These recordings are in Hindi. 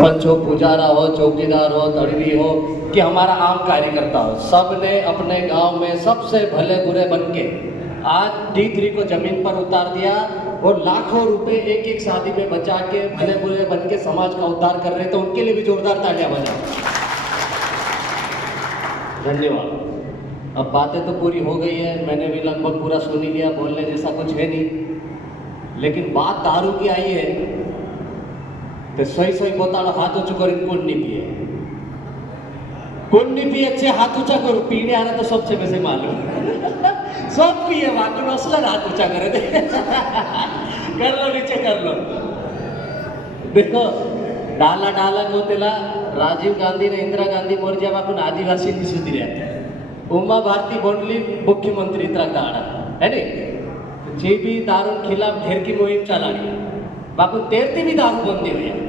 सरपंच हो, पुजारा हो, चौकीदार हो, तड़वी हो कि हमारा आम कार्यकर्ता हो, सब ने अपने गांव में सबसे भले बुरे बन के आज D3 को जमीन पर उतार दिया और लाखों रुपए एक एक शादी में बचा के भले बुरे बन के समाज का उद्धार कर रहे हैं, तो उनके लिए भी जोरदार तालियां बजाओ। धन्यवाद। अब बातें तो पूरी हो गई है, मैंने भी लगभग पूरा सुन ही लिया, बोलने जैसा कुछ है नहीं। लेकिन बात दारू की आई है तो सही सही बताओ, हाथ ऊंचो करें कौन नहीं पिए, कौन नहीं पिए, अच्छे हाथ ऊंचा करो। पीने आ रहा तो सबसे वैसे मालूम सब पिए, बाकी असलन हाथ ऊंचा करे थे कर लो, नीचे कर लो। देखो डाला डाला नोतेला राजीव गांधी ने इंदिरा गांधी मोर जेवा आदिवासी नहीं सुधी रहा, उमा भारती बोंडली मुख्यमंत्री इतना दाड़ा है नहीं, जे भी दारू के खिलाफ ढेर की मुहिम चला रही, बापू तेरती भी दारू बंदी हुई है।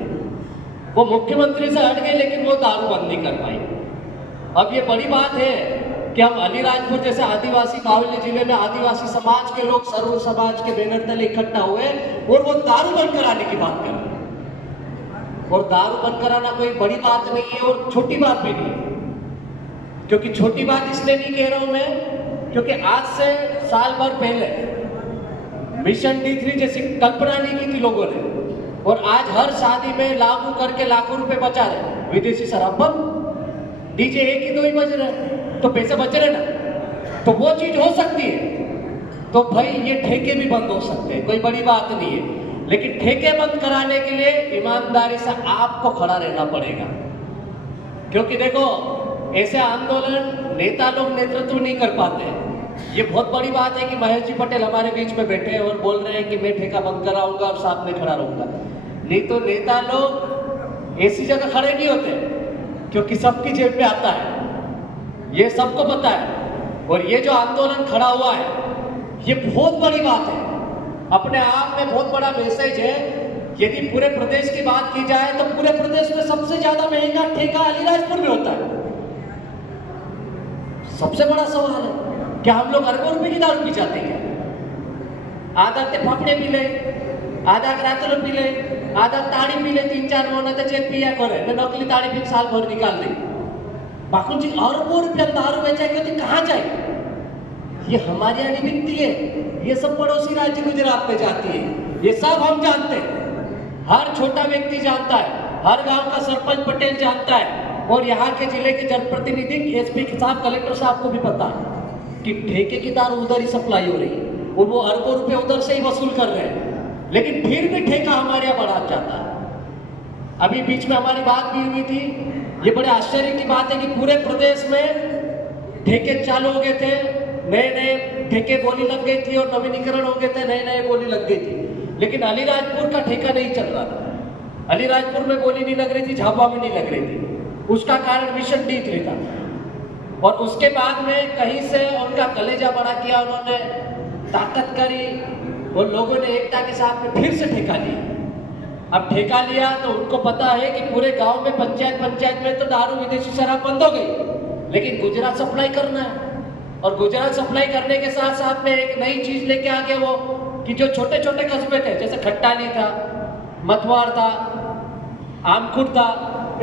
वो मुख्यमंत्री से हट गए लेकिन वो दारू बंद नहीं कर पाई। अब ये बड़ी बात है कि हम अलीराजपुर जैसे आदिवासी बाहुल्य जिले में आदिवासी समाज के लोग सर्व समाज के बैनर तले इकट्ठा हुए और वो दारू बंद कराने की बात कर रहे हैं। और दारू बंद कराना कोई बड़ी बात नहीं है और छोटी बात भी नहीं है, क्योंकि छोटी बात इसलिए नहीं कह रहा हूं मैं क्योंकि आज से साल भर पहले मिशन D3 जैसी कल्पना नहीं की थी लोगों ने, और आज हर शादी में लागू करके लाखों रुपए बचा रहे। विदेशी शराब बंद, डीजे एक ही दो ही बज रहे तो पैसे बच रहे ना, तो वो चीज हो सकती है। तो भाई ये ठेके भी बंद हो सकते हैं, कोई बड़ी बात नहीं है, लेकिन ठेके बंद कराने के लिए ईमानदारी से आपको खड़ा रहना पड़ेगा। क्योंकि देखो ऐसे आंदोलन नेता लोग नेतृत्व नहीं कर पाते। ये बहुत बड़ी बात है कि महेश जी पटेल हमारे बीच में बैठे हैं और बोल रहे हैं कि मैं ठेका बंद कराऊंगा और साथ में खड़ा रहूंगा। नहीं तो नेता लोग ऐसी जगह खड़े नहीं होते, क्योंकि सबकी जेब में आता है, ये सबको पता है। और ये जो आंदोलन खड़ा हुआ है ये बहुत बड़ी बात है, अपने आप में बहुत बड़ा मैसेज है। यदि पूरे प्रदेश की बात की जाए तो पूरे प्रदेश में सबसे ज्यादा महंगा ठेका अलीराजपुर में होता है। सबसे बड़ा सवाल है क्या हम लोग अरबों रुपए की दारू पी जाते हैं? आधा फाफड़े पी ले, आधा रातलो पी ले, आधा ताड़ी पी ले, 3-4 महीने चेक पिया करे, नकली ताड़ी पी साल भर निकाल दे। बाकी जी अरबों रुपया दारू बेचेंगे तो कहाँ जाए? ये हमारे यहाँ नहीं बिकती है, ये सब पड़ोसी राज्य गुजरात में जाती है, ये सब हम जानते हैं। हर छोटा व्यक्ति जानता है, हर गांव का सरपंच पटेल जानता है, और यहाँ के जिले के जनप्रतिनिधि SP साहब, कलेक्टर साहब को भी पता है कि ठेके की दारू उधर ही सप्लाई हो रही है और वो अरबों रुपए उधर से ही वसूल कर रहे हैं, लेकिन फिर भी ठेका हमारे यहाँ बढ़ा जाता है। अभी बीच में हमारी बात भी हुई थी, ये बड़े आश्चर्य की बात है कि पूरे प्रदेश में ठेके चालू हो गए थे, नए नए ठेके बोली लग गई थी और नवीनीकरण हो गए थे, नए नए बोली लग गई थी, लेकिन अलीराजपुर का ठेका नहीं चल रहा था। अलीराजपुर में बोली नहीं लग रही थी, झाबुआ में नहीं लग रही थी। उसका कारण मिशन D3 था, और उसके बाद में कहीं से उनका कलेजा बड़ा किया, उन्होंने ताकत करी और लोगों ने एकता के साथ में फिर से ठेका लिया। अब ठेका लिया तो उनको पता है कि पूरे गांव में पंचायत में तो दारू विदेशी शराब बंद हो गई, लेकिन गुजरात सप्लाई करना है, और गुजरात सप्लाई करने के साथ साथ में एक नई चीज लेके आ गए वो कि जो छोटे छोटे कस्बे थे, जैसे खट्टाली था, मथवार था, आमखुट था,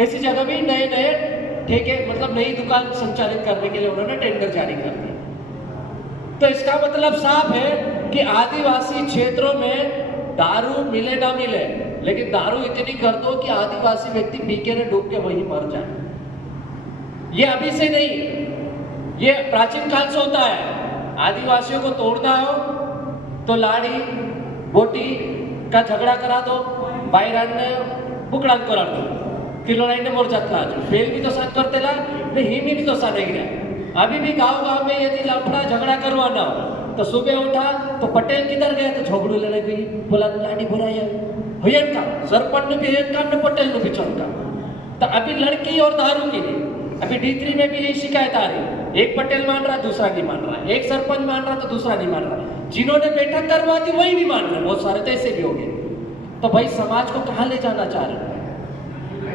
ऐसी जगह भी नए नए ठेके मतलब नई दुकान संचालित करने के लिए उन्होंने टेंडर जारी कर दिया। तो इसका मतलब साफ है कि आदिवासी क्षेत्रों में दारू मिले ना मिले, लेकिन दारू इतनी कर दो कि आदिवासी व्यक्ति पी के न डूब के वहीं मर जाए। ये अभी से नहीं, ये प्राचीन काल से होता है। आदिवासियों को तोड़ना हो तो लाड़ी बोटी का झगड़ा करा दो, बायरांना बुकडान करा दो, तिलोनाईने मोर्चातला फेल भी तो साथ करते ला ने हिमी भी तो साथ नहीं गया। अभी भी गांव गांव में यदि लफड़ा झगड़ा करवाना हो तो सुबह उठा तो पटेल किधर गया तो झगड़ू लड़े गई, बोला लाडी बुराई हुयन का सरपंच ने भी हुयन काम ने पटेल ने भी चौका। तो अभी लड़की और दारू की नहीं, अभी D3 में भी यही शिकायत आ रही, एक पटेल मान रहा दूसरा नहीं मान रहा, एक सरपंच मान रहा तो दूसरा नहीं मान रहा, जिन्होंने बैठक करवा दी वही नहीं मान रहे, बहुत सारे तो ऐसे भी हो गए। तो भाई समाज को कहाँ ले जाना चाह रहे हैं?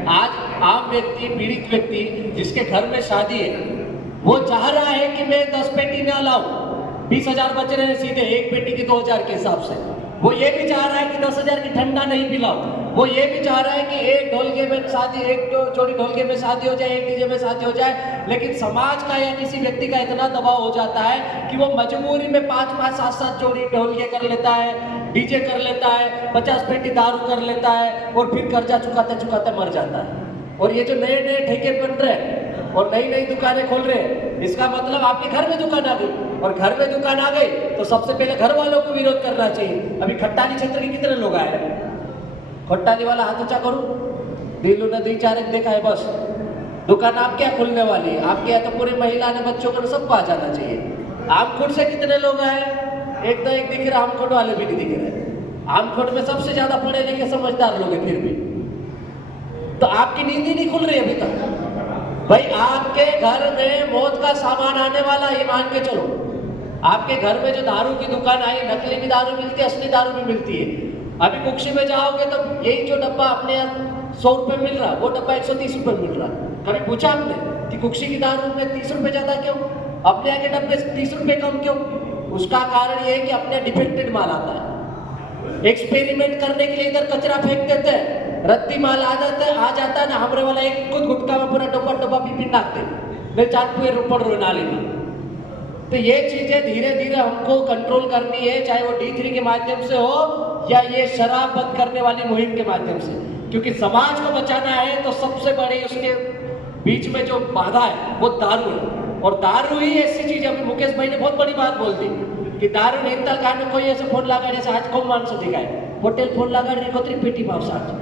आज आम व्यक्ति, पीड़ित व्यक्ति जिसके घर में शादी है, वो चाह रहा है कि मैं 10 पेटी ना लाऊं, 20,000 बच रहे हैं सीधे एक पेटी की 2,000 के हिसाब से। वो ये भी चाह रहा है कि 10,000 की ठंडा नहीं पिलाऊं, वो ये भी चाह रहा है कि एक ढोलके में शादी, एक जोड़ी ढोलके में शादी हो जाए, एक डीजे में शादी हो जाए, लेकिन समाज का या किसी व्यक्ति का इतना दबाव हो जाता है कि वो मजबूरी में 5-5, 7-7 जोड़ी ढोलके कर लेता है, डीजे कर लेता है, 50 पेटी दारू कर लेता है और फिर कर्जा चुकाते चुकाते मर जाता है। और ये जो नए नए ठेके बन रहे हैं और नई नई दुकानें खोल रहे हैं, इसका मतलब आपके घर में दुकान आ गई, और घर में दुकान आ गई तो सबसे पहले घर वालों को विरोध करना चाहिए। अभी खट्टाली क्षेत्र के कितने लोग आए हैं? खट्टाली वाला हाथ ऊंचा करो, दिलू ने 2-4 देखा है बस। दुकान आप क्या खुलने वाली है? आपके यहाँ तो पूरी महिला ने, बच्चों को सबको आ जाना चाहिए। आमखोट से कितने लोग आए? एक तो एक दिख रहा, आमखोट वाले भी नहीं दिख रहे। आमखोट में सबसे ज्यादा पढ़े लिखे समझदार लोग हैं, फिर भी तो आपकी नींद ही नहीं खुल रही अभी तक। भाई आपके घर में मौत का सामान आने वाला, ये मान के चलो। आपके घर में जो दारू की दुकान आई, नकली भी दारू मिलती है, असली दारू भी मिलती है। अभी कुक्षी में जाओगे तो यही जो डब्बा अपने 100 रुपए मिल रहा, वो डब्बा 130 रुपए मिल रहा। कभी पूछा आपने कि कुक्षी की दारू में 30 रुपए ज्यादा क्यों, अपने आगे डब्बे 30 रुपए कम क्यों? उसका कारण ये है कि अपने डिफेक्टेड माल आता है। एक्सपेरिमेंट करने के लिए इधर कचरा फेंक देते हैं, रद्दी माल आ जाता है ना, हमरे वाला एक खुद गुटका में पूरा डब्बा पीपी नाकते नहीं, चाटपुए रुपड़ नाली में। तो ये चीजें धीरे धीरे हमको कंट्रोल करनी है, चाहे वो D3 के माध्यम से हो या ये शराब बंद करने वाली मुहिम के माध्यम से, क्योंकि समाज को बचाना है तो सबसे बड़ी उसके बीच में जो बाधा है वो दारू है। और दारू ही ऐसी चीज, अभी मुकेश भाई ने बहुत बड़ी बात बोल दी कि दारू नहीं खाने कोई ऐसे फोन लगा, जैसे आज खूब मानस दिखाए होटेल फोन लगा कोतरी पेटी पाव साठ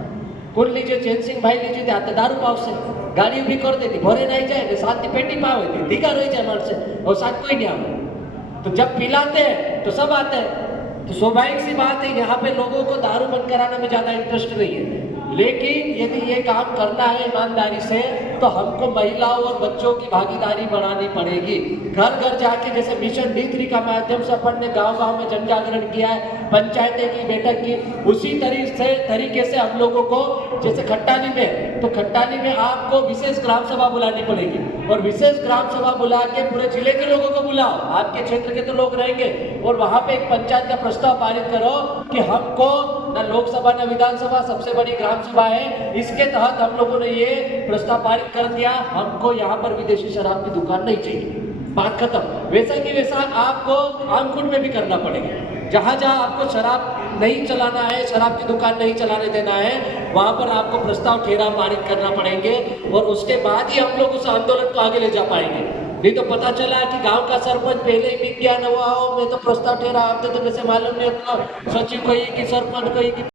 कोण लीजिए, चैन सिंह भाई लीजिए ते आता दारू पाव से गाड़ी उभी कर देती, भरे नहीं जाए, साथ की पेटी पाव है, दिखा रही जाए मानसे और साथ कोई नहीं आवे। तो जब पिलाते हैं तो सब आते हैं। तो स्वाभाविक सी बात है, यहाँ पे लोगों को दारू बंद कराने में ज्यादा इंटरेस्ट नहीं है। लेकिन यदि ये काम करना है ईमानदारी से तो हमको महिलाओं और बच्चों की भागीदारी बढ़ानी पड़ेगी। घर घर जाके, जैसे मिशन D3 का माध्यम से अपन ने गांव गांव में जन जागरण किया है, पंचायतें की बैठक की, उसी तरीके से हम लोगों को, जैसे खट्टाली में, तो खट्टाली में आपको विशेष ग्राम सभा बुलानी पड़ेगी और विशेष ग्राम सभा बुला के पूरे जिले के लोगों को बुलाओ, आपके क्षेत्र के तो लोग रहेंगे, और वहां पे एक पंचायत का प्रस्ताव पारित करो कि हमको न लोकसभा न विधानसभा, सबसे बड़ी ग्राम सभा है, इसके तहत हम लोगों ने ये प्रस्ताव पारित कर दिया, हमको यहाँ पर विदेशी शराब की दुकान नहीं चाहिए, बात खत्म। वैसा कि वैसा आपको आमकुंड में भी करना पड़ेगा। जहाँ जहाँ आपको शराब नहीं चलाना है, शराब की दुकान नहीं चलाने देना है, वहाँ पर आपको प्रस्ताव ठेरा पारित करना पड़ेंगे और उसके बाद ही हम लोग उस आंदोलन को आगे ले जा पाएंगे। नहीं तो पता चला कि गांव का सरपंच पहले ही बिक गया, न वो आओ मैं तो प्रस्ताव ठेरा, आप तो वैसे मालूम नहीं होता, सचिव को ही कि सरपंच को ही कि